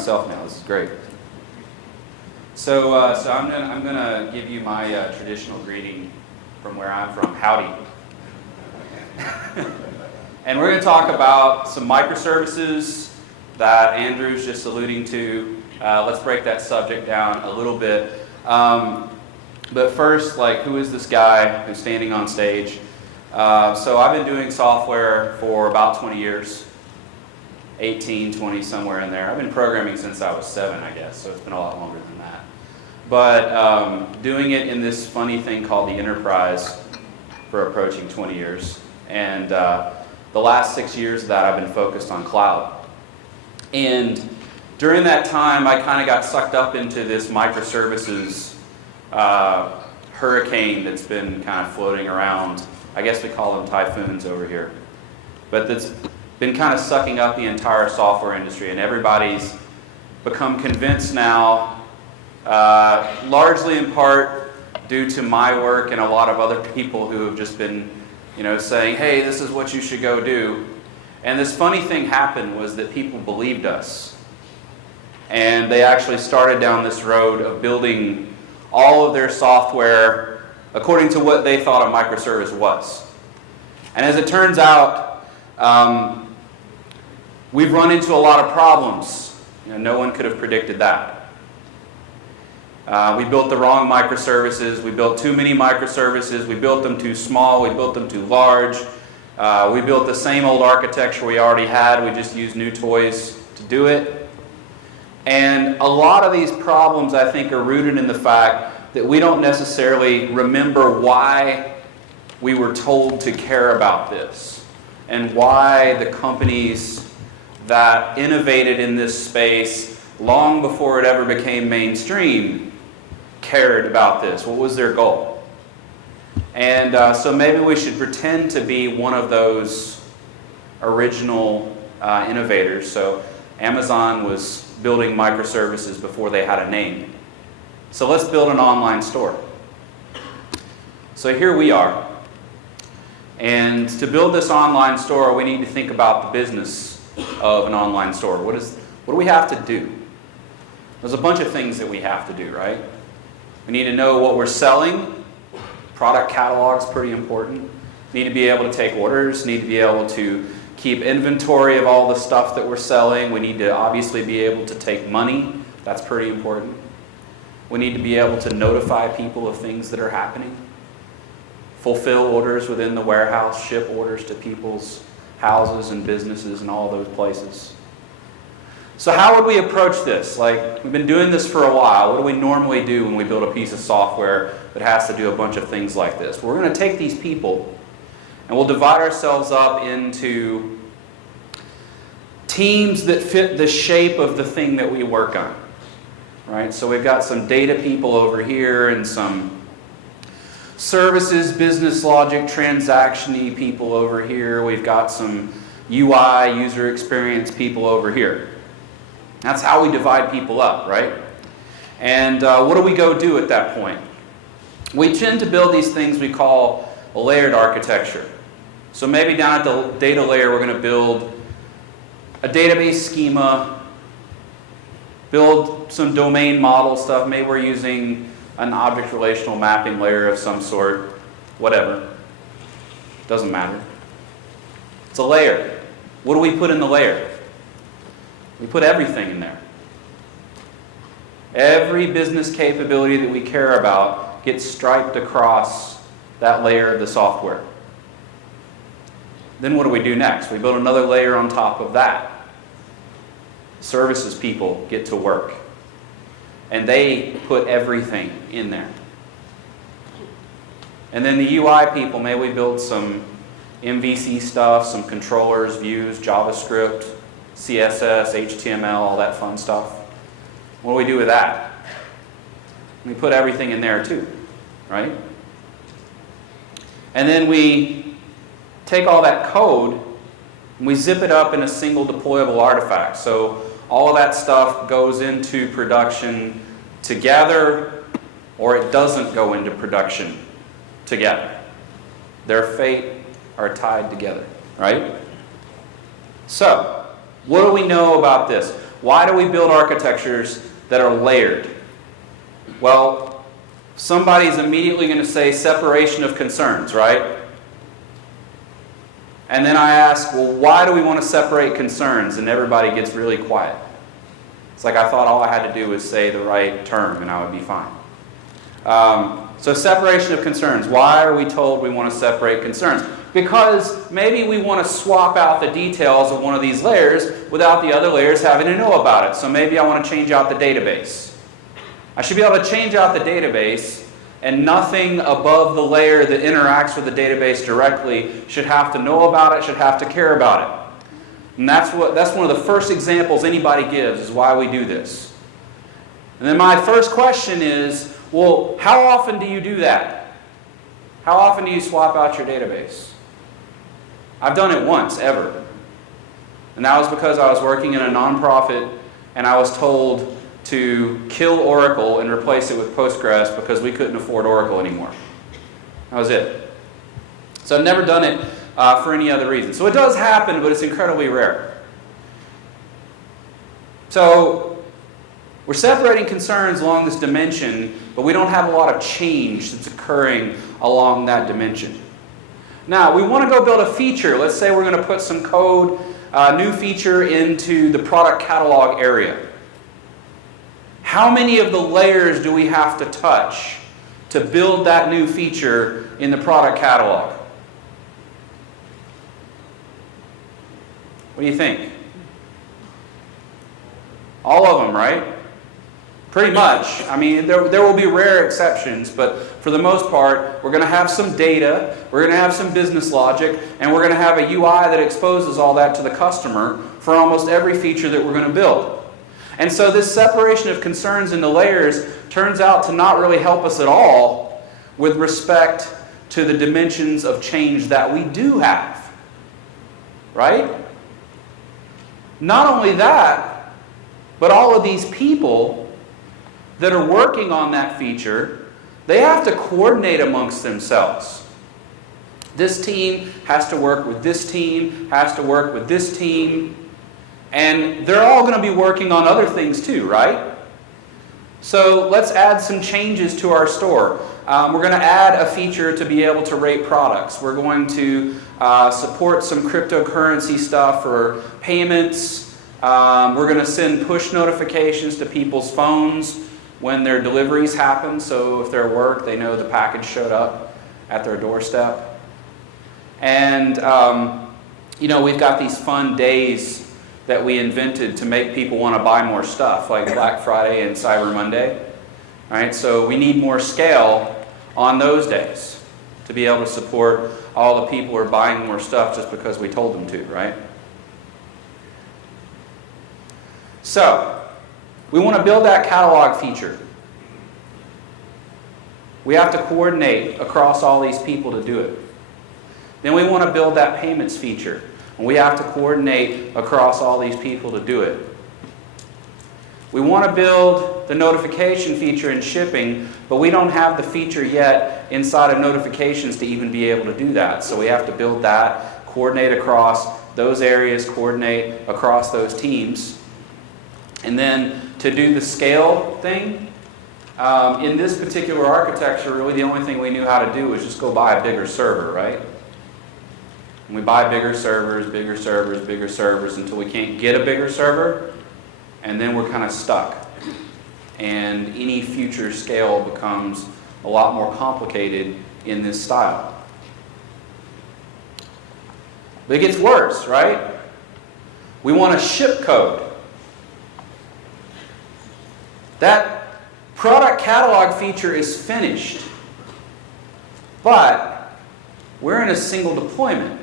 myself now. This is great. So I'm gonna give you my traditional greeting from where I'm from. Howdy. And we're going to talk about some microservices that Andrew's just alluding to. Let's break that subject down a little bit. But first, who is this guy who's standing on stage? So I've been doing software for about 20 years. 18, 20, somewhere in there. I've been programming since I was 7, I guess, so it's been a lot longer than that. But doing it in this funny thing called the enterprise for approaching 20 years. And the last 6 years of that, I've been focused on cloud. And during that time, I kind of got sucked up into this microservices hurricane that's been kind of floating around. I guess we call them typhoons over here. But that's been kind of sucking up the entire software industry, and everybody's become convinced now, largely in part due to my work and a lot of other people who have just been saying, hey, this is what you should go do. And this funny thing happened was that people believed us. And they actually started down this road of building all of their software according to what they thought a microservice was. And as it turns out, we've run into a lot of problems. No one could have predicted that. We built the wrong microservices. We built too many microservices. We built them too small. We built them too large. We built the same old architecture we already had. We just used new toys to do it. And a lot of these problems, I think, are rooted in the fact that we don't necessarily remember why we were told to care about this and why the companies that innovated in this space long before it ever became mainstream cared about this. What was their goal? And so maybe we should pretend to be one of those original innovators. So Amazon was building microservices before they had a name. So let's build an online store. So here we are. And to build this online store, we need to think about the business of an online store. What do we have to do? There's a bunch of things that we have to do, right? We need to know what we're selling. Product catalog's pretty important. Need to be able to take orders. Need to be able to keep inventory of all the stuff that we're selling. We need to obviously be able to take money. That's pretty important. We need to be able to notify people of things that are happening. Fulfill orders within the warehouse. Ship orders to people's houses and businesses and all those places. So how would we approach this? We've been doing this for a while. What do we normally do when we build a piece of software that has to do a bunch of things like this? We're going to take these people and we'll divide ourselves up into teams that fit the shape of the thing that we work on. Right? So we've got some data people over here and some services, business logic, transaction-y people over here. We've got some UI, user experience people over here. That's how we divide people up, right? And what do we go do at that point? We tend to build these things we call a layered architecture. So maybe down at the data layer, we're going to build a database schema, build some domain model stuff. Maybe we're using an object relational mapping layer of some sort, whatever. Doesn't matter. It's a layer. What do we put in the layer? We put everything in there. Every business capability that we care about gets striped across that layer of the software. Then what do we do next? We build another layer on top of that. Services people get to work. And they put everything in there. And then the UI people, maybe we build some MVC stuff, some controllers, views, JavaScript, CSS, HTML, all that fun stuff. What do we do with that? We put everything in there too, right? And then we take all that code and we zip it up in a single deployable artifact. So all of that stuff goes into production together, or it doesn't go into production together. Their fate are tied together, right? So, what do we know about this? why do we build architectures that are layered? Well, somebody's immediately going to say separation of concerns, right? And then I ask, well, why do we want to separate concerns? And everybody gets really quiet. It's like I thought all I had to do was say the right term and I would be fine. So separation of concerns. Why are we told we want to separate concerns? Because maybe we want to swap out the details of one of these layers without the other layers having to know about it. So maybe I want to change out the database. I should be able to change out the database, and nothing above the layer that interacts with the database directly should have to know about it, should have to care about it. And that's one of the first examples anybody gives, is why we do this. And then my first question is, well, how often do you do that? How often do you swap out your database? I've done it once, ever. And that was because I was working in a nonprofit and I was told to kill Oracle and replace it with Postgres because we couldn't afford Oracle anymore. That was it. So I've never done it for any other reason. So it does happen, but it's incredibly rare. So we're separating concerns along this dimension, but we don't have a lot of change that's occurring along that dimension. Now, we want to go build a feature. Let's say we're going to put some code, new feature into the product catalog area. How many of the layers do we have to touch to build that new feature in the product catalog? What do you think? All of them, right? Pretty much. I mean, there will be rare exceptions, but for the most part, we're going to have some data, we're going to have some business logic, and we're going to have a UI that exposes all that to the customer for almost every feature that we're going to build. And so this separation of concerns into layers turns out to not really help us at all with respect to the dimensions of change that we do have. Right? Not only that, but all of these people that are working on that feature, they have to coordinate amongst themselves. This team has to work with this team, has to work with this team, and they're all going to be working on other things too, right? So let's add some changes to our store. We're going to add a feature to be able to rate products. We're going to support some cryptocurrency stuff for payments. We're going to send push notifications to people's phones when their deliveries happen, so if they're at work, they know the package showed up at their doorstep. And we've got these fun days that we invented to make people want to buy more stuff, like Black Friday and Cyber Monday. All right, so we need more scale on those days to be able to support all the people who are buying more stuff just because we told them to, right? So, we want to build that catalog feature. We have to coordinate across all these people to do it. Then we want to build that payments feature. And we have to coordinate across all these people to do it. We want to build the notification feature in shipping, but we don't have the feature yet inside of notifications to even be able to do that. So we have to build that, coordinate across those areas, coordinate across those teams. And then to do the scale thing, in this particular architecture, really the only thing we knew how to do was just go buy a bigger server, right? And we buy bigger servers until we can't get a bigger server, and then we're kind of stuck. And any future scale becomes a lot more complicated in this style. But it gets worse, right? We want to ship code. That product catalog feature is finished, but we're in a single deployment.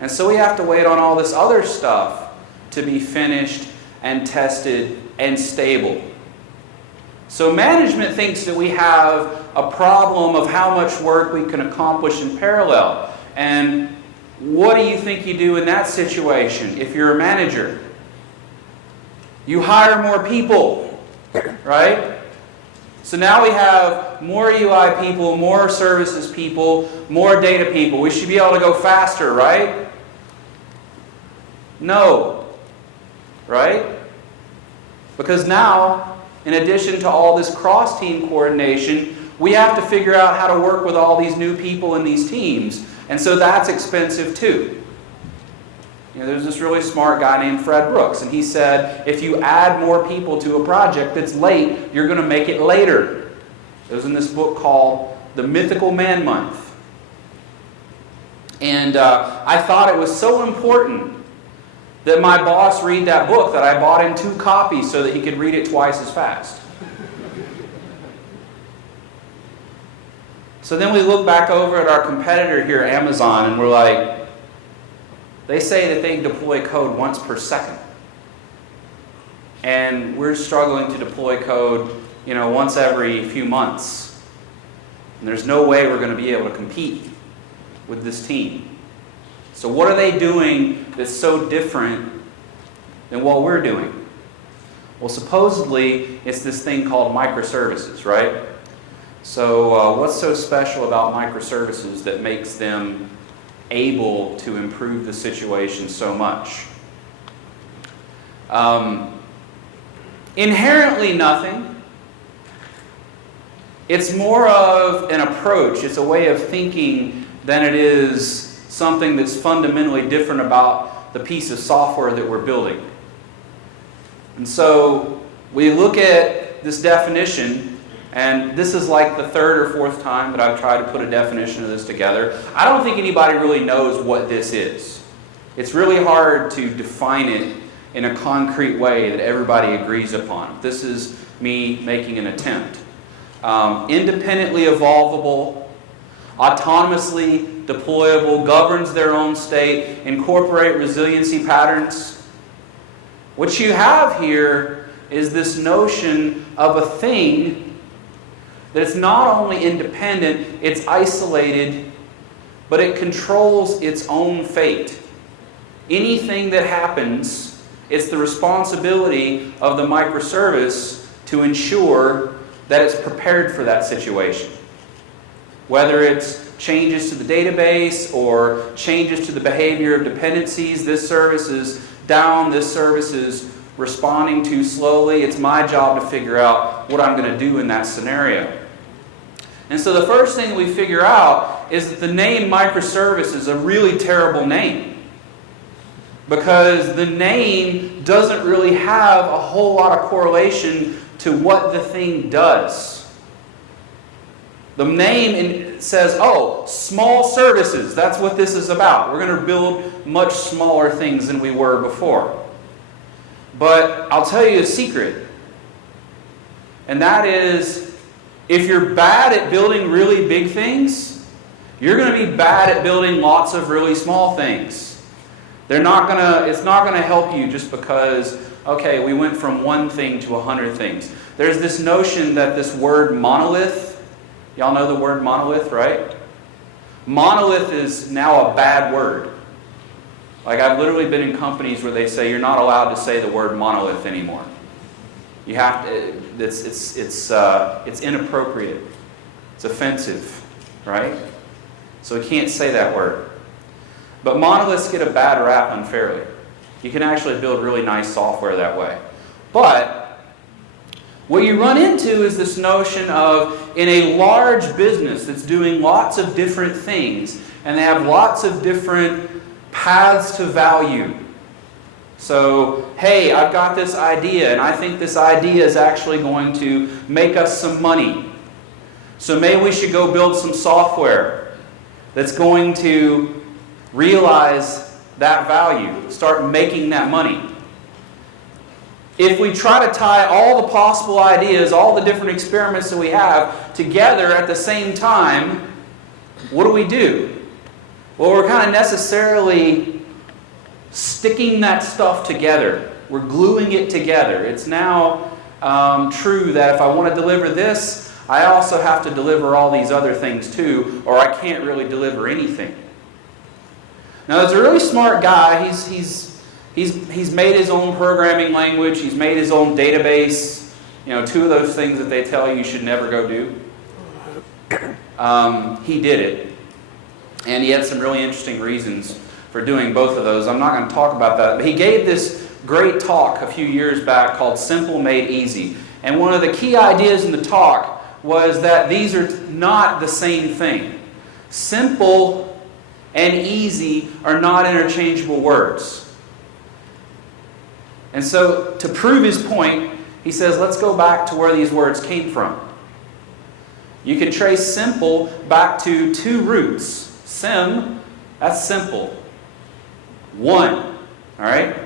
And so we have to wait on all this other stuff to be finished and tested and stable. So management thinks that we have a problem of how much work we can accomplish in parallel. And what do you think you do in that situation if you're a manager? You hire more people, right? So now we have more UI people, more services people, more data people. We should be able to go faster, right? No. Right? Because now, in addition to all this cross-team coordination, we have to figure out how to work with all these new people in these teams. And so that's expensive too. There's this really smart guy named Fred Brooks, and he said, if you add more people to a project that's late, you're going to make it later. It was in this book called The Mythical Man Month. And I thought it was so important that my boss read that book that I bought him 2 copies so that he could read it twice as fast. So then we look back over at our competitor here, Amazon, and we're like, they say that they deploy code once per second. And we're struggling to deploy code, once every few months. And there's no way we're going to be able to compete with this team. So what are they doing that's so different than what we're doing? Well, supposedly, it's this thing called microservices, right? So what's so special about microservices that makes them able to improve the situation so much? Inherently nothing. It's more of an approach. It's a way of thinking than it is something that's fundamentally different about the piece of software that we're building. And so we look at this definition, and this is like the 3rd or 4th time that I've tried to put a definition of this together. I don't think anybody really knows what this is. It's really hard to define it in a concrete way that everybody agrees upon. This is me making an attempt. Independently evolvable, autonomously deployable, governs their own state, incorporate resiliency patterns. What you have here is this notion of a thing that it's not only independent, it's isolated, but it controls its own fate. Anything that happens, it's the responsibility of the microservice to ensure that it's prepared for that situation. Whether it's changes to the database or changes to the behavior of dependencies, this service is down, this service is responding too slowly. It's my job to figure out what I'm going to do in that scenario. And so the first thing we figure out is that the name microservice is a really terrible name. Because the name doesn't really have a whole lot of correlation to what the thing does. The name says, oh, small services, that's what this is about. We're going to build much smaller things than we were before. But I'll tell you a secret. And that is, if you're bad at building really big things, you're going to be bad at building lots of really small things. It's not going to help you just because, okay, we went from one thing to 100 things. There's this notion that this word monolith, y'all know the word monolith, right? Monolith is now a bad word. Like, I've literally been in companies where they say you're not allowed to say the word monolith anymore. You have to. It's inappropriate. It's offensive, right? So we can't say that word. But monoliths get a bad rap unfairly. You can actually build really nice software that way. But what you run into is this notion of, in a large business that's doing lots of different things, and they have lots of different paths to value. So, hey, I've got this idea, and I think this idea is actually going to make us some money. So maybe we should go build some software that's going to realize that value, start making that money. If we try to tie all the possible ideas, all the different experiments that we have together at the same time, what do? Well, we're kind of necessarily sticking that stuff together. We're gluing it together. It's now true that if I want to deliver this, I also have to deliver all these other things too, or I can't really deliver anything. Now, there's a really smart guy. He's made his own programming language. He's made his own database. Two of those things that they tell you should never go do. He did it. And he had some really interesting reasons for doing both of those. I'm not going to talk about that. But he gave this great talk a few years back called Simple Made Easy. And one of the key ideas in the talk was that these are not the same thing. Simple and easy are not interchangeable words. And so, to prove his point, he says, let's go back to where these words came from. You can trace simple back to two roots. Sim, that's simple. One, all right?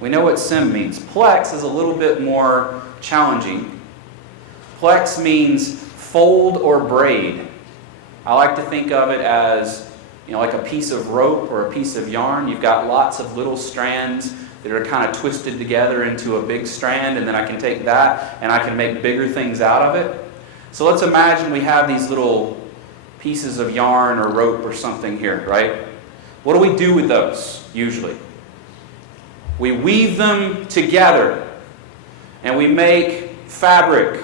We know what sim means. Plex is a little bit more challenging. Plex means fold or braid. I like to think of it as, like a piece of rope or a piece of yarn. You've got lots of little strands that are kind of twisted together into a big strand, and then I can take that and I can make bigger things out of it. So let's imagine we have these little pieces of yarn or rope or something here, right? What do we do with those usually? We weave them together and we make fabric.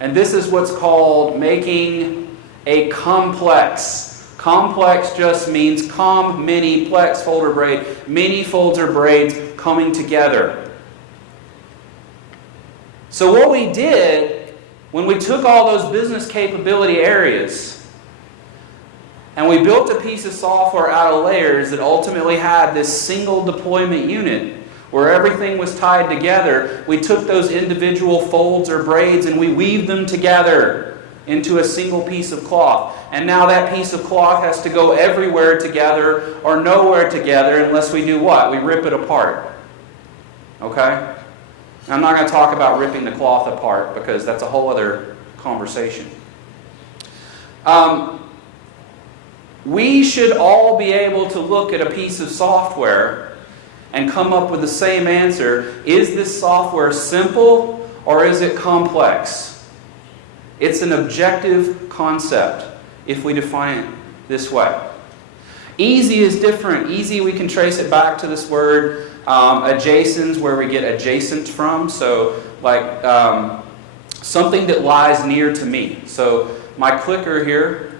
And this is what's called making a complex. Complex just means many, plex, fold or braid. Many folds or braids coming together. So what we did when we took all those business capability areas and we built a piece of software out of layers that ultimately had this single deployment unit where everything was tied together, we took those individual folds or braids and we weaved them together into a single piece of cloth. And now that piece of cloth has to go everywhere together or nowhere together unless we do what? We rip it apart. Okay? I'm not going to talk about ripping the cloth apart because that's a whole other conversation. We should all be able to look at a piece of software and come up with the same answer. Is this software simple or is it complex? It's an objective concept if we define it this way. Easy is different. Easy, we can trace it back to this word adjacent, where we get adjacent from. So like something that lies near to me. So my clicker here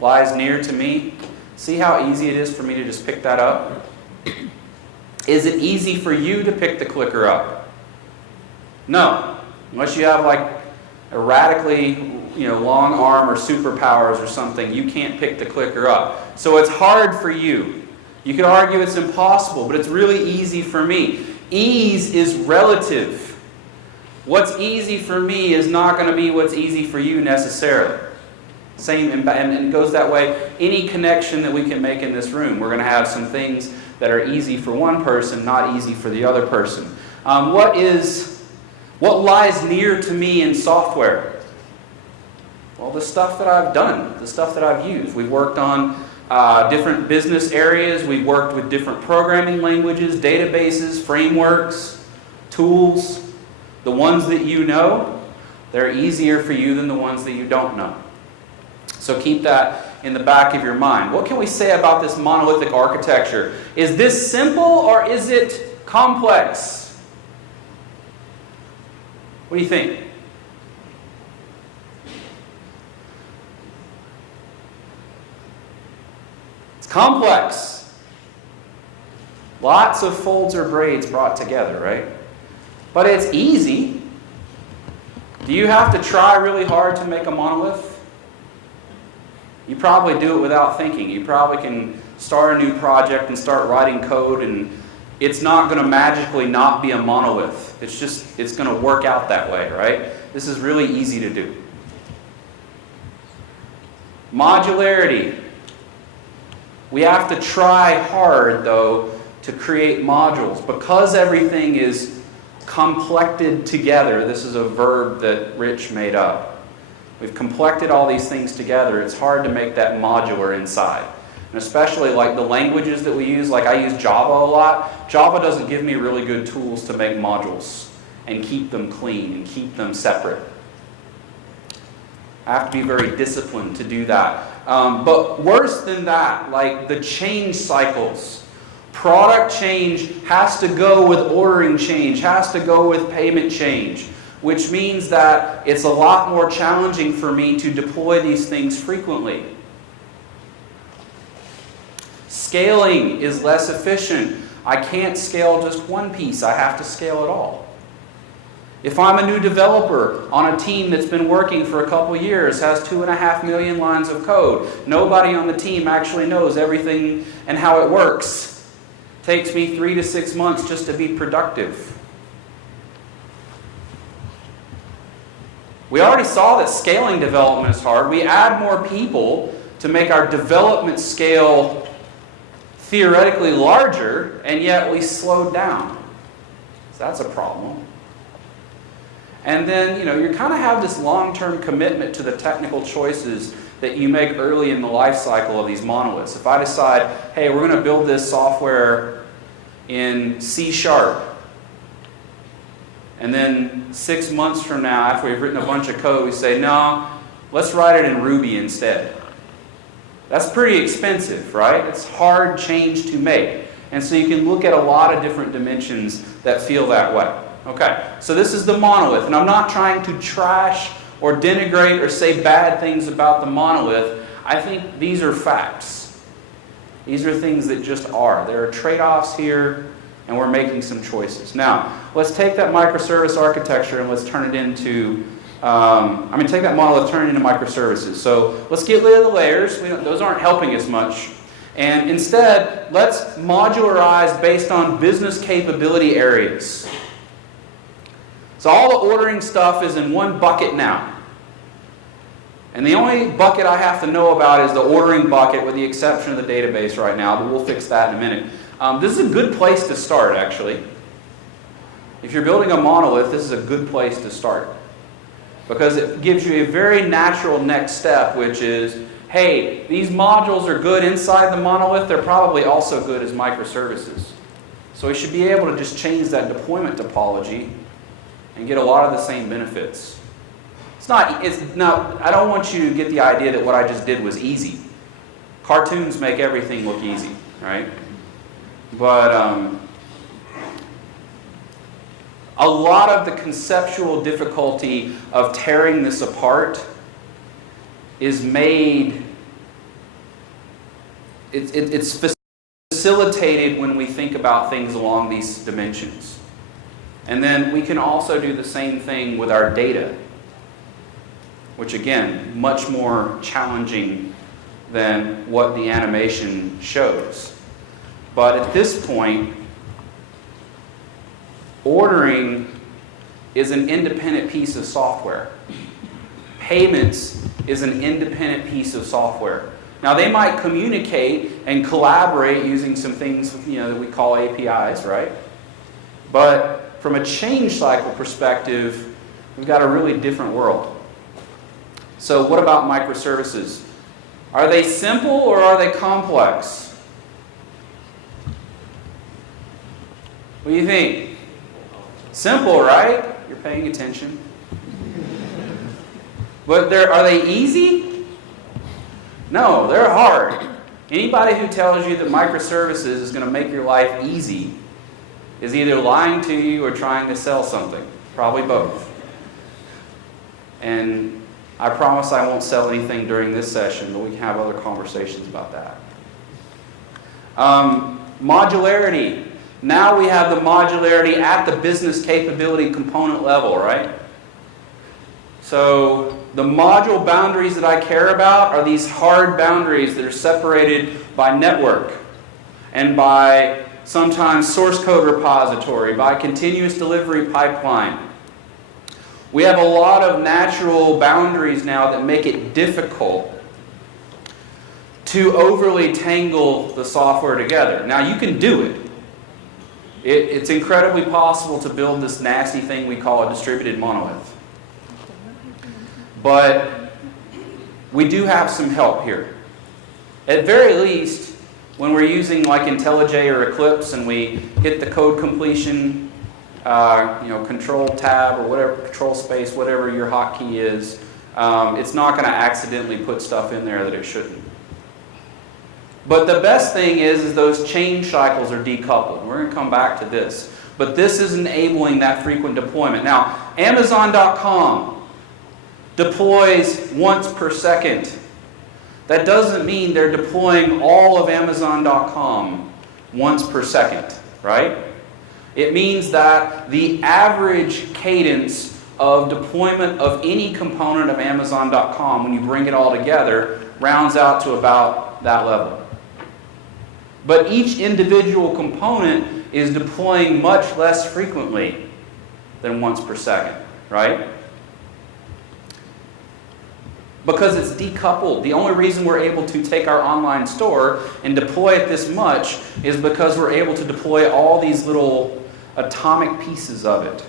lies near to me. See how easy it is for me to just pick that up? Is it easy for you to pick the clicker up? No. Unless you have like a radically long arm or superpowers or something, you can't pick the clicker up. So it's hard for you. You could argue it's impossible, but it's really easy for me. Ease is relative. What's easy for me is not going to be what's easy for you necessarily. Same, and it goes that way. Any connection that we can make in this room, we're going to have some things that are easy for one person, not easy for the other person. What lies near to me in software? Well, the stuff that I've done, the stuff that I've used. We've worked on different business areas. We've worked with different programming languages, databases, frameworks, tools. The ones that you know, they're easier for you than the ones that you don't know. So keep that in the back of your mind. What can we say about this monolithic architecture? Is this simple or is it complex? What do you think? It's complex. Lots of folds or braids brought together, right? But it's easy. Do you have to try really hard to make a monolith? You probably do it without thinking. You probably can start a new project and start writing code, and it's not going to magically not be a monolith. It's going to work out that way, right? This is really easy to do. Modularity. We have to try hard, though, to create modules. Because everything is complected together, this is a verb that Rich made up. We've complected all these things together. It's hard to make that modular inside. And especially like the languages that we use, like I use Java a lot. Java doesn't give me really good tools to make modules and keep them clean and keep them separate. I have to be very disciplined to do that. But worse than that, like the change cycles. Product change has to go with ordering change, has to go with payment change, which means that it's a lot more challenging for me to deploy these things frequently. Scaling is less efficient. I can't scale just one piece. I have to scale it all. If I'm a new developer on a team that's been working for a couple years, has 2.5 million lines of code, nobody on the team actually knows everything and how it works. It takes me 3 to 6 months just to be productive. We already saw that scaling development is hard. We add more people to make our development scale theoretically larger, and yet we slowed down. So that's a problem. And then, you kind of have this long-term commitment to the technical choices that you make early in the life cycle of these monoliths. If I decide, hey, we're going to build this software in C#, and then 6 months from now, after we've written a bunch of code, we say, no, let's write it in Ruby instead. That's pretty expensive, right? It's hard change to make. And so you can look at a lot of different dimensions that feel that way. Okay, so this is the monolith. And I'm not trying to trash or denigrate or say bad things about the monolith. I think these are facts. These are things that just are. There are trade-offs here, and we're making some choices. Now, let's take that microservice architecture and let's turn it into, take that monolith, turn it into microservices. So let's get rid of the layers. Those aren't helping us much. And instead, let's modularize based on business capability areas. So all the ordering stuff is in one bucket now. And the only bucket I have to know about is the ordering bucket, with the exception of the database right now, but we'll fix that in a minute. This is a good place to start, actually. If you're building a monolith, this is a good place to start. Because it gives you a very natural next step, which is, hey, these modules are good inside the monolith, they're probably also good as microservices. So we should be able to just change that deployment topology and get a lot of the same benefits. I don't want you to get the idea that what I just did was easy. Cartoons make everything look easy, right? But a lot of the conceptual difficulty of tearing this apart is made, it's facilitated when we think about things along these dimensions. And then we can also do the same thing with our data, which again, much more challenging than what the animation shows. But at this point, ordering is an independent piece of software. Payments is an independent piece of software. Now they might communicate and collaborate using some things that we call APIs, right? But from a change cycle perspective, we've got a really different world. So what about microservices? Are they simple or are they complex? What do you think? Simple, right? You're paying attention. But are they easy? No, they're hard. Anybody who tells you that microservices is going to make your life easy is either lying to you or trying to sell something. Probably both. And I promise I won't sell anything during this session, but we can have other conversations about that. Modularity. Now we have the modularity at the business capability component level, right? So the module boundaries that I care about are these hard boundaries that are separated by network and by sometimes source code repository, by continuous delivery pipeline. We have a lot of natural boundaries now that make it difficult to overly tangle the software together. Now you can do it. It's incredibly possible to build this nasty thing we call a distributed monolith. But we do have some help here. At very least, when we're using like IntelliJ or Eclipse and we hit the code completion, control tab or whatever, control space, whatever your hotkey is, it's not going to accidentally put stuff in there that it shouldn't. But the best thing is those change cycles are decoupled. We're going to come back to this. But this is enabling that frequent deployment. Now, Amazon.com deploys once per second. That doesn't mean they're deploying all of Amazon.com once per second. right? It means that the average cadence of deployment of any component of Amazon.com, when you bring it all together, rounds out to about that level. But each individual component is deploying much less frequently than once per second, right? Because it's decoupled. The only reason we're able to take our online store and deploy it this much is because we're able to deploy all these little atomic pieces of it.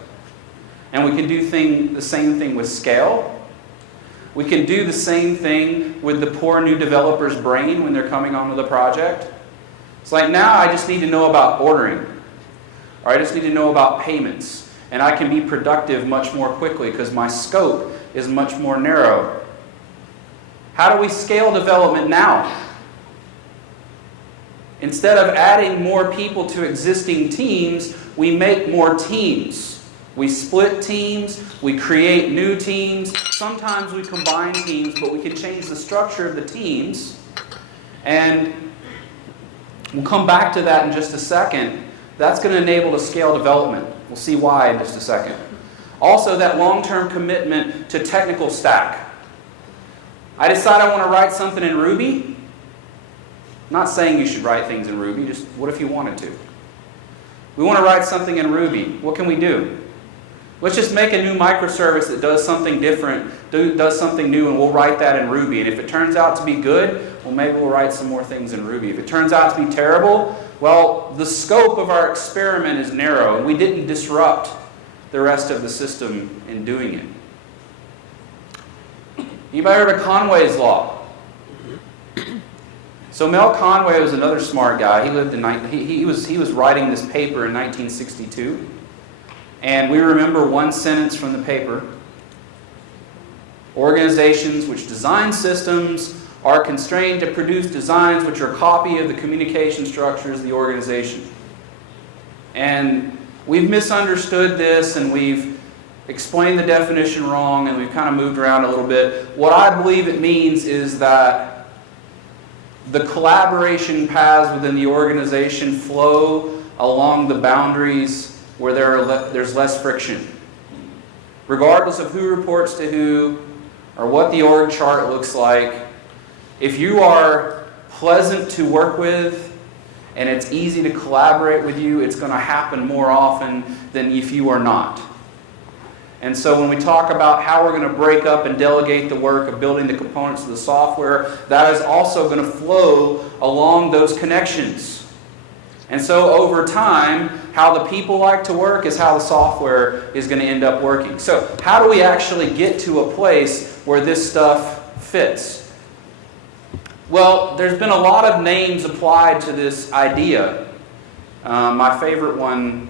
And we can do the same thing with scale. We can do the same thing with the poor new developer's brain when they're coming onto the project. It's like, now I just need to know about ordering, or I just need to know about payments, and I can be productive much more quickly because my scope is much more narrow. How do we scale development now? Instead of adding more people to existing teams, we make more teams. We split teams, we create new teams. Sometimes we combine teams, but we can change the structure of the teams. And we'll come back to that in just a second. That's going to enable to scale development. We'll see why in just a second. Also, that long-term commitment to technical stack. I decide I want to write something in Ruby. I'm not saying you should write things in Ruby, just what if you wanted to? We want to write something in Ruby. What can we do? Let's just make a new microservice that does something different, does something new, and we'll write that in Ruby. And if it turns out to be good, well, maybe we'll write some more things in Ruby. If it turns out to be terrible, well, the scope of our experiment is narrow, and we didn't disrupt the rest of the system in doing it. Anybody heard of Conway's Law? So Mel Conway was another smart guy. He lived in he was writing this paper in 1962, and we remember one sentence from the paper: organizations which design systems are constrained to produce designs which are a copy of the communication structures of the organization. And we've misunderstood this, and we've explained the definition wrong, and we've kind of moved around a little bit. What I believe it means is that the collaboration paths within the organization flow along the boundaries where there's less friction. Regardless of who reports to who or what the org chart looks like, if you are pleasant to work with and it's easy to collaborate with you, it's going to happen more often than if you are not. And so when we talk about how we're going to break up and delegate the work of building the components of the software, that is also going to flow along those connections. And so over time, how the people like to work is how the software is going to end up working. So how do we actually get to a place where this stuff fits? Well, there's been a lot of names applied to this idea. My favorite one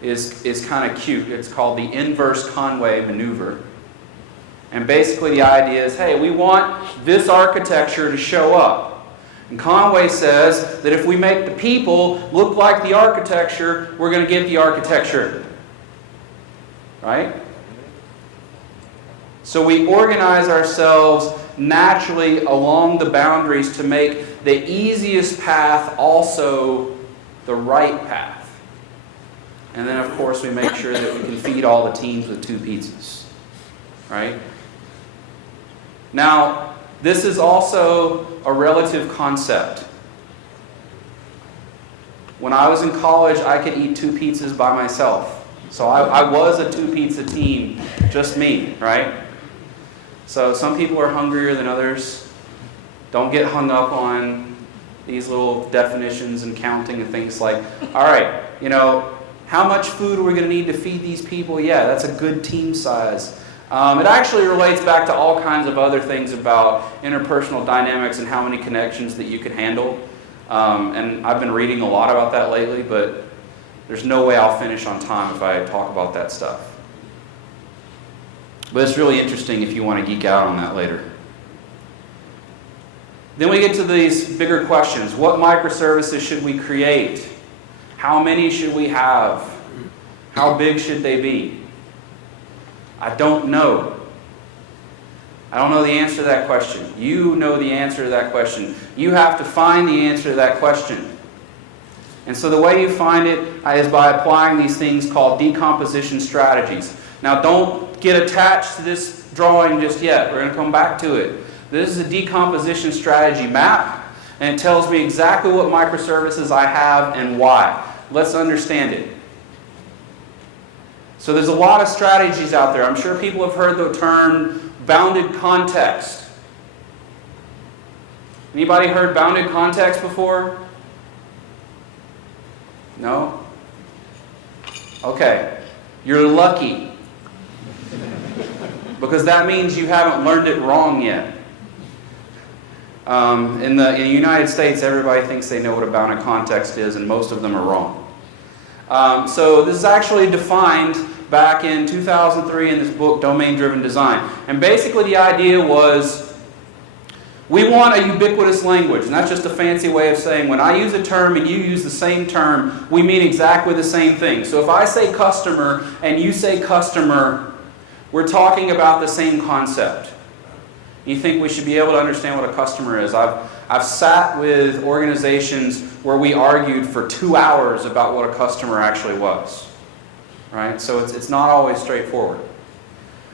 is kind of cute. It's called the inverse Conway maneuver. And basically the idea is, hey, we want this architecture to show up. And Conway says that if we make the people look like the architecture, we're going to get the architecture. Right? So we organize ourselves naturally along the boundaries to make the easiest path also the right path. And then, of course, we make sure that we can feed all the teams with 2 pizzas. Right? Now, this is also a relative concept. When I was in college, I could eat 2 pizzas by myself. So I was a 2-pizza team, just me, right? So some people are hungrier than others. Don't get hung up on these little definitions and counting and things like, all right, how much food are we going to need to feed these people? Yeah, that's a good team size. It actually relates back to all kinds of other things about interpersonal dynamics and how many connections that you can handle. And I've been reading a lot about that lately, but there's no way I'll finish on time if I talk about that stuff. But it's really interesting if you want to geek out on that later. Then we get to these bigger questions. What microservices should we create? How many should we have? How big should they be? I don't know. I don't know the answer to that question. You know the answer to that question. You have to find the answer to that question. And so the way you find it is by applying these things called decomposition strategies. Now don't get attached to this drawing just yet. We're going to come back to it. This is a decomposition strategy map, and it tells me exactly what microservices I have and why. Let's understand it. So there's a lot of strategies out there. I'm sure people have heard the term bounded context. Anybody heard bounded context before? No? Okay. You're lucky. Because that means you haven't learned it wrong yet. In the United States, everybody thinks they know what a bounded context is, and most of them are wrong. So this is actually defined back in 2003 in this book, Domain-Driven Design. And basically the idea was, we want a ubiquitous language. And that's just a fancy way of saying when I use a term and you use the same term, we mean exactly the same thing. So if I say customer and you say customer, we're talking about the same concept. You think we should be able to understand what a customer is. I've sat with organizations where we argued for 2 hours about what a customer actually was. Right? So it's not always straightforward.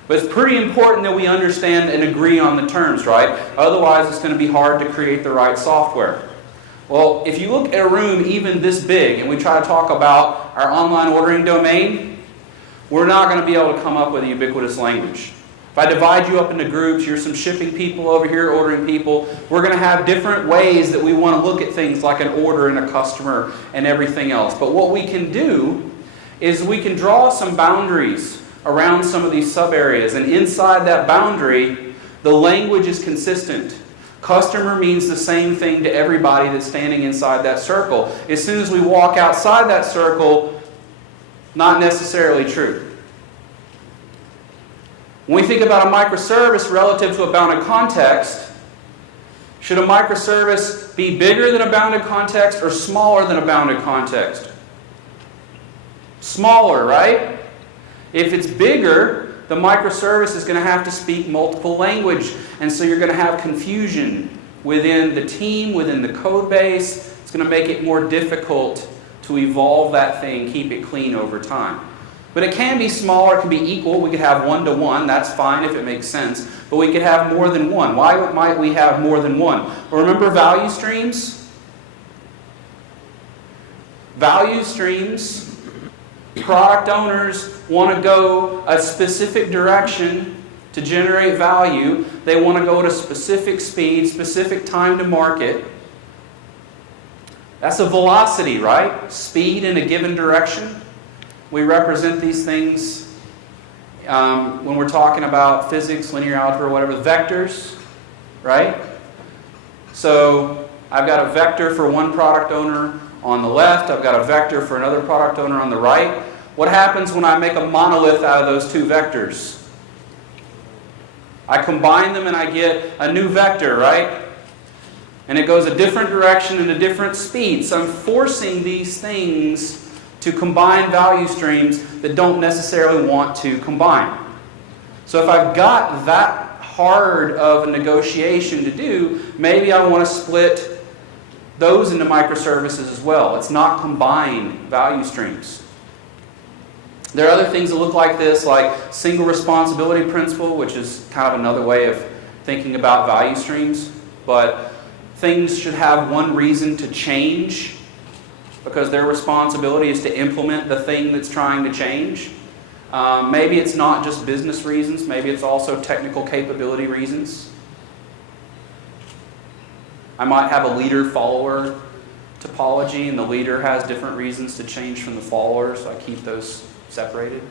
But it's pretty important that we understand and agree on the terms, right? Otherwise it's going to be hard to create the right software. Well, if you look at a room even this big and we try to talk about our online ordering domain, we're not going to be able to come up with a ubiquitous language. If I divide you up into groups, you're some shipping people over here, ordering people, we're going to have different ways that we want to look at things like an order and a customer and everything else. But what we can do is we can draw some boundaries around some of these sub-areas. And inside that boundary, the language is consistent. Customer means the same thing to everybody that's standing inside that circle. As soon as we walk outside that circle, not necessarily true. When we think about a microservice relative to a bounded context, should a microservice be bigger than a bounded context or smaller than a bounded context? Smaller, right? If it's bigger, the microservice is going to have to speak multiple language. And so you're going to have confusion within the team, within the code base. It's going to make it more difficult to evolve that thing, keep it clean over time. But it can be smaller, it can be equal. We could have 1-to-1. That's fine if it makes sense. But we could have more than one. Why might we have more than one? Well, remember value streams? Value streams. Product owners want to go a specific direction to generate value. They want to go at a specific speed, specific time to market. That's a velocity, right? Speed in a given direction. We represent these things when we're talking about physics, linear algebra, whatever, vectors, right? So I've got a vector for one product owner on the left. I've got a vector for another product owner on the right. What happens when I make a monolith out of those two vectors? I combine them and I get a new vector, right? And it goes a different direction and a different speed. So I'm forcing these things to combine value streams that don't necessarily want to combine. So if I've got that hard of a negotiation to do, maybe I want to split those into microservices as well. Let's not combine value streams. There are other things that look like this, like single responsibility principle, which is kind of another way of thinking about value streams. But things should have one reason to change because their responsibility is to implement the thing that's trying to change. Maybe it's not just business reasons. Maybe it's also technical capability reasons. I might have a leader-follower topology, and the leader has different reasons to change from the follower, so I keep those separated.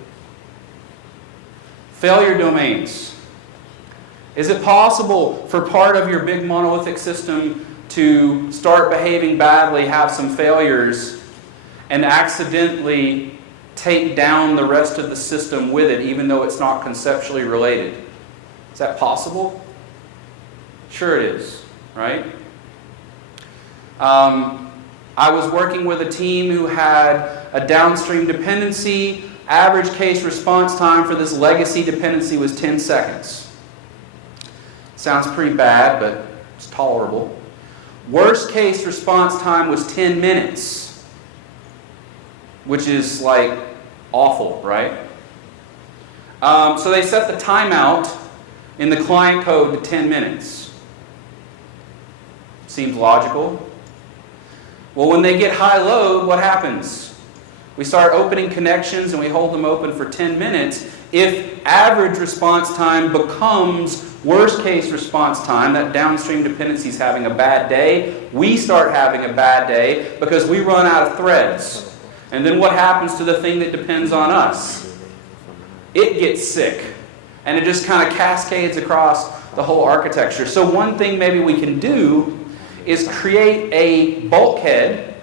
Failure domains. Is it possible for part of your big monolithic system to start behaving badly, have some failures, and accidentally take down the rest of the system with it, even though it's not conceptually related? Is that possible? Sure it is, right? I was working with a team who had a downstream dependency. Average case response time for this legacy dependency was 10 seconds. Sounds pretty bad, but it's tolerable. Worst case response time was 10 minutes. which is like awful, right? So they set the timeout in the client code to 10 minutes. Seems logical. Well, when they get high load, what happens? We start opening connections and we hold them open for 10 minutes. If average response time becomes worst case response time, that downstream dependency is having a bad day, we start having a bad day because we run out of threads. And then what happens to the thing that depends on us? It gets sick. And it just kind of cascades across the whole architecture. So one thing maybe we can do is create a bulkhead.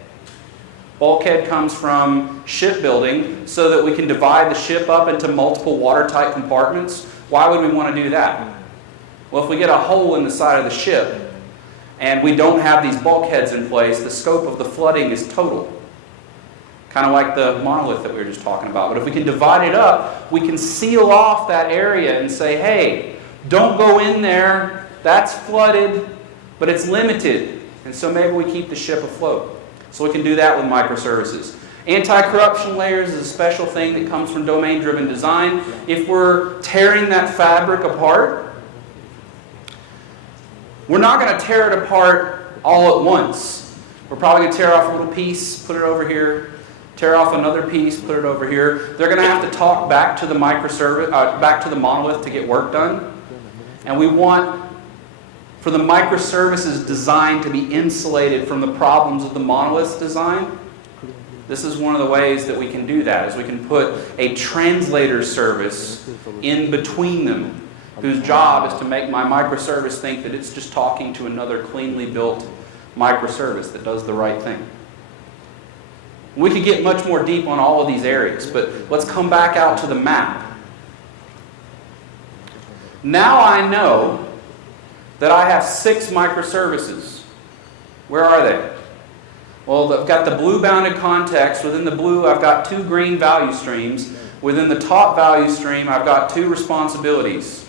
Bulkhead comes from shipbuilding, so that we can divide the ship up into multiple watertight compartments. Why would we want to do that? Well, if we get a hole in the side of the ship and we don't have these bulkheads in place, the scope of the flooding is total. Kind of like the monolith that we were just talking about. But if we can divide it up, we can seal off that area and say, hey, don't go in there, that's flooded, but it's limited. And so maybe we keep the ship afloat. So we can do that with microservices. Anti-corruption layers is a special thing that comes from domain-driven design. If we're tearing that fabric apart, we're not going to tear it apart all at once. We're probably going to tear off a little piece, put it over here, tear off another piece, put it over here. They're going to have to talk back to the microservice, back to the monolith to get work done. And we want for the microservices design to be insulated from the problems of the monolith design. This is one of the ways that we can do that, is we can put a translator service in between them, whose job is to make my microservice think that it's just talking to another cleanly built microservice that does the right thing. We could get much more deep on all of these areas, but let's come back out to the map. Now I know that I have 6 microservices. Where are they? Well, I've got the blue bounded context. Within the blue, I've got 2 green value streams. Within the top value stream, I've got 2 responsibilities,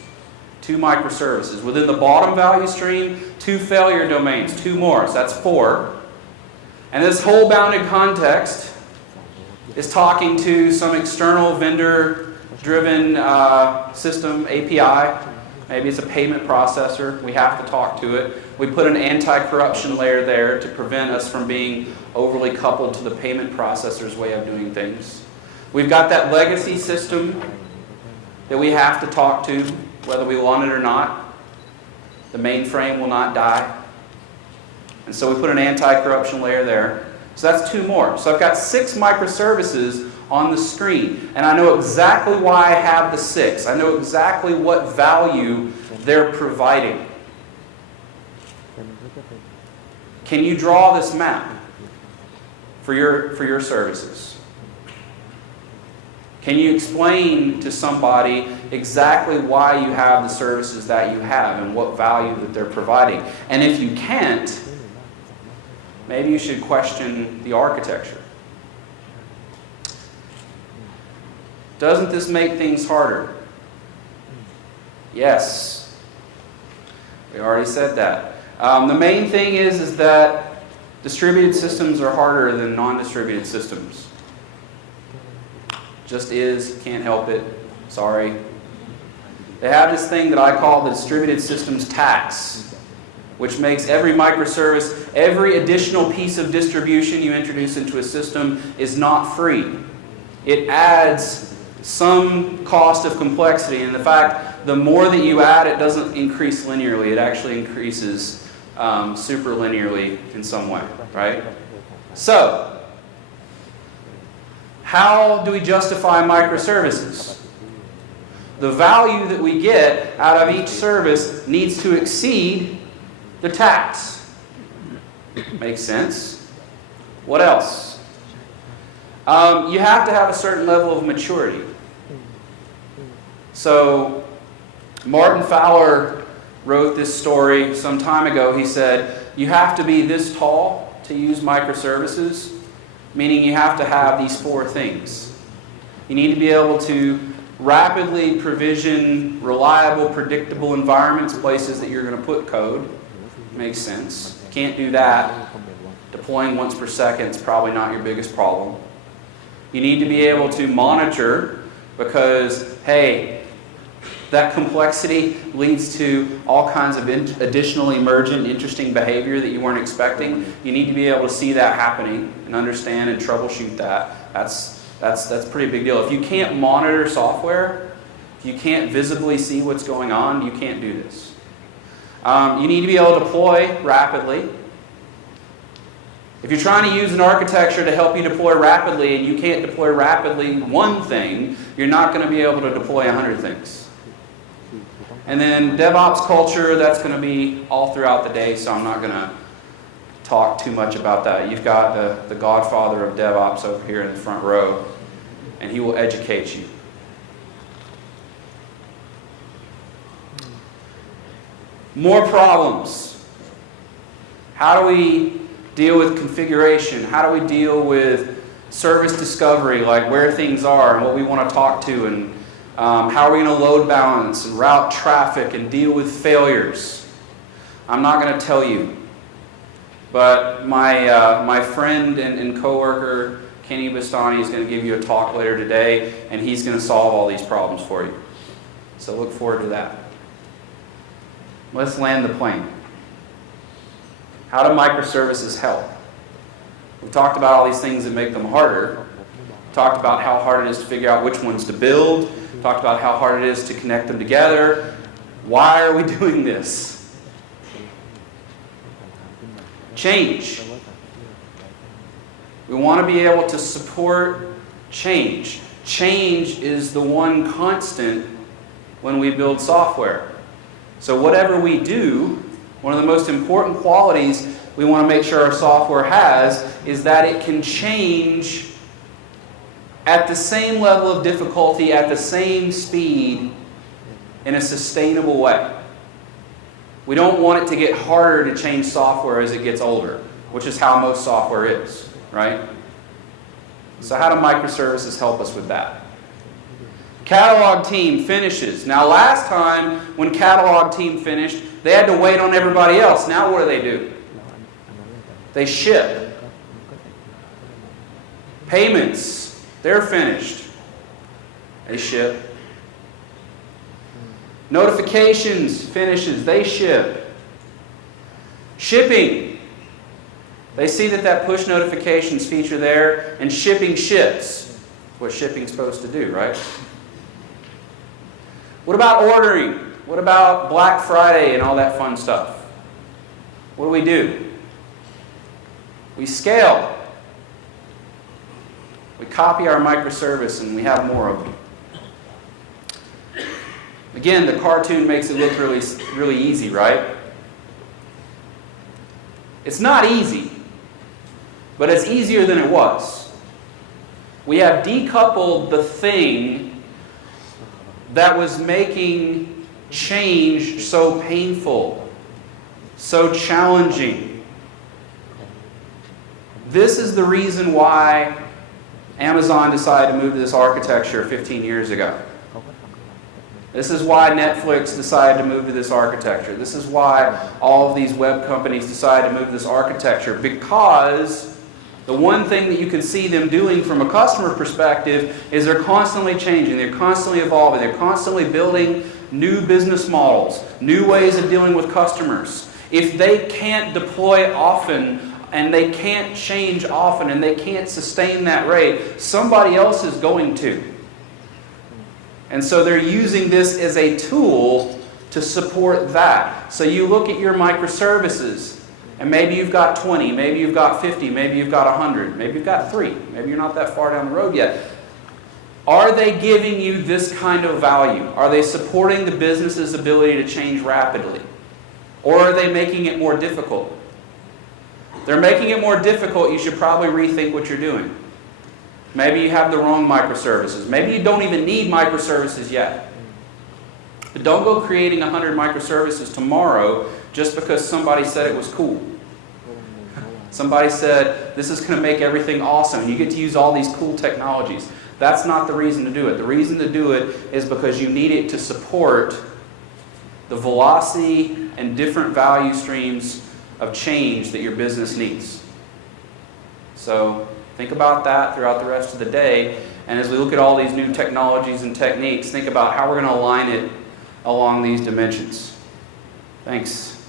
2 microservices. Within the bottom value stream, 2 failure domains, 2 more. So that's 4. And this whole bounded context is talking to some external vendor-driven system, API. Maybe it's a payment processor. We have to talk to it. We put an anti-corruption layer there to prevent us from being overly coupled to the payment processor's way of doing things. We've got that legacy system that we have to talk to, whether we want it or not. The mainframe will not die. And so we put an anti-corruption layer there. So that's 2 more. So I've got 6 microservices on the screen. And I know exactly why I have the 6. I know exactly what value they're providing. Can you draw this map for your services? Can you explain to somebody exactly why you have the services that you have and what value that they're providing? And if you can't, maybe you should question the architecture. Doesn't this make things harder? Yes. We already said that. The main thing is that distributed systems are harder than non-distributed systems. Just is, can't help it, sorry. They have this thing that I call the distributed systems tax, which makes every microservice, every additional piece of distribution you introduce into a system is not free. It adds some cost of complexity. And in fact, the more that you add, it doesn't increase linearly. It actually increases super linearly in some way, right? So, how do we justify microservices? The value that we get out of each service needs to exceed the tax. Makes sense? What else? You have to have a certain level of maturity. So, Martin Fowler wrote this story some time ago. He said, you have to be this tall to use microservices, meaning you have to have these 4 things. You need to be able to rapidly provision reliable, predictable environments, places that you're going to put code. Makes sense. Can't do that. Deploying once per second is probably not your biggest problem. You need to be able to monitor because, hey, that complexity leads to all kinds of additional emergent, interesting behavior that you weren't expecting. You need to be able to see that happening and understand and troubleshoot that. That's a pretty big deal. If you can't monitor software, if you can't visibly see what's going on, you can't do this. You need to be able to deploy rapidly. If you're trying to use an architecture to help you deploy rapidly and you can't deploy rapidly one thing, you're not going to be able to deploy 100 things. And then DevOps culture, that's going to be all throughout the day, so I'm not going to talk too much about that. You've got the godfather of DevOps over here in the front row, and he will educate you. More problems. How do we deal with configuration? How do we deal with service discovery, like where things are and what we want to talk to, and how are we going to load balance and route traffic and deal with failures? I'm not going to tell you, but my friend and coworker Kenny Bastani is going to give you a talk later today, and he's going to solve all these problems for you. So look forward to that. Let's land the plane. How do microservices help? We've talked about all these things that make them harder. Talked about how hard it is to figure out which ones to build. Talked about how hard it is to connect them together. Why are we doing this? Change. We want to be able to support change. Change is the one constant when we build software. So whatever we do, one of the most important qualities we want to make sure our software has is that it can change at the same level of difficulty, at the same speed, in a sustainable way. We don't want it to get harder to change software as it gets older, which is how most software is, right? So how do microservices help us with that? Catalog team finishes. Now last time when catalog team finished, they had to wait on everybody else. Now what do? They ship. Payments, they're finished. They ship. Notifications finishes, they ship. Shipping. They see that push notifications feature there, and shipping ships. What shipping's supposed to do, right? What about ordering? What about Black Friday and all that fun stuff? What do? We scale. We copy our microservice and we have more of them. Again, the cartoon makes it look really, really easy, right? It's not easy, but it's easier than it was. We have decoupled the thing that was making change so painful, so challenging. This is the reason why Amazon decided to move to this architecture 15 years ago. This is why Netflix decided to move to this architecture. This is why all of these web companies decided to move to this architecture, because the one thing that you can see them doing from a customer perspective is they're constantly changing, they're constantly evolving, they're constantly building new business models, new ways of dealing with customers. If they can't deploy often, and they can't change often, and they can't sustain that rate, somebody else is going to. And so they're using this as a tool to support that. So you look at your microservices, and maybe you've got 20, maybe you've got 50, maybe you've got 100, maybe you've got 3, maybe you're not that far down the road yet. Are they giving you this kind of value? Are they supporting the business's ability to change rapidly? Or are they making it more difficult? If they're making it more difficult, you should probably rethink what you're doing. Maybe you have the wrong microservices. Maybe you don't even need microservices yet. But don't go creating 100 microservices tomorrow just because somebody said it was cool. Somebody said, this is going to make everything awesome. You get to use all these cool technologies. That's not the reason to do it. The reason to do it is because you need it to support the velocity and different value streams of change that your business needs. So Think about that throughout the rest of the day. And as we look at all these new technologies and techniques, think about how we're going to align it along these dimensions. Thanks.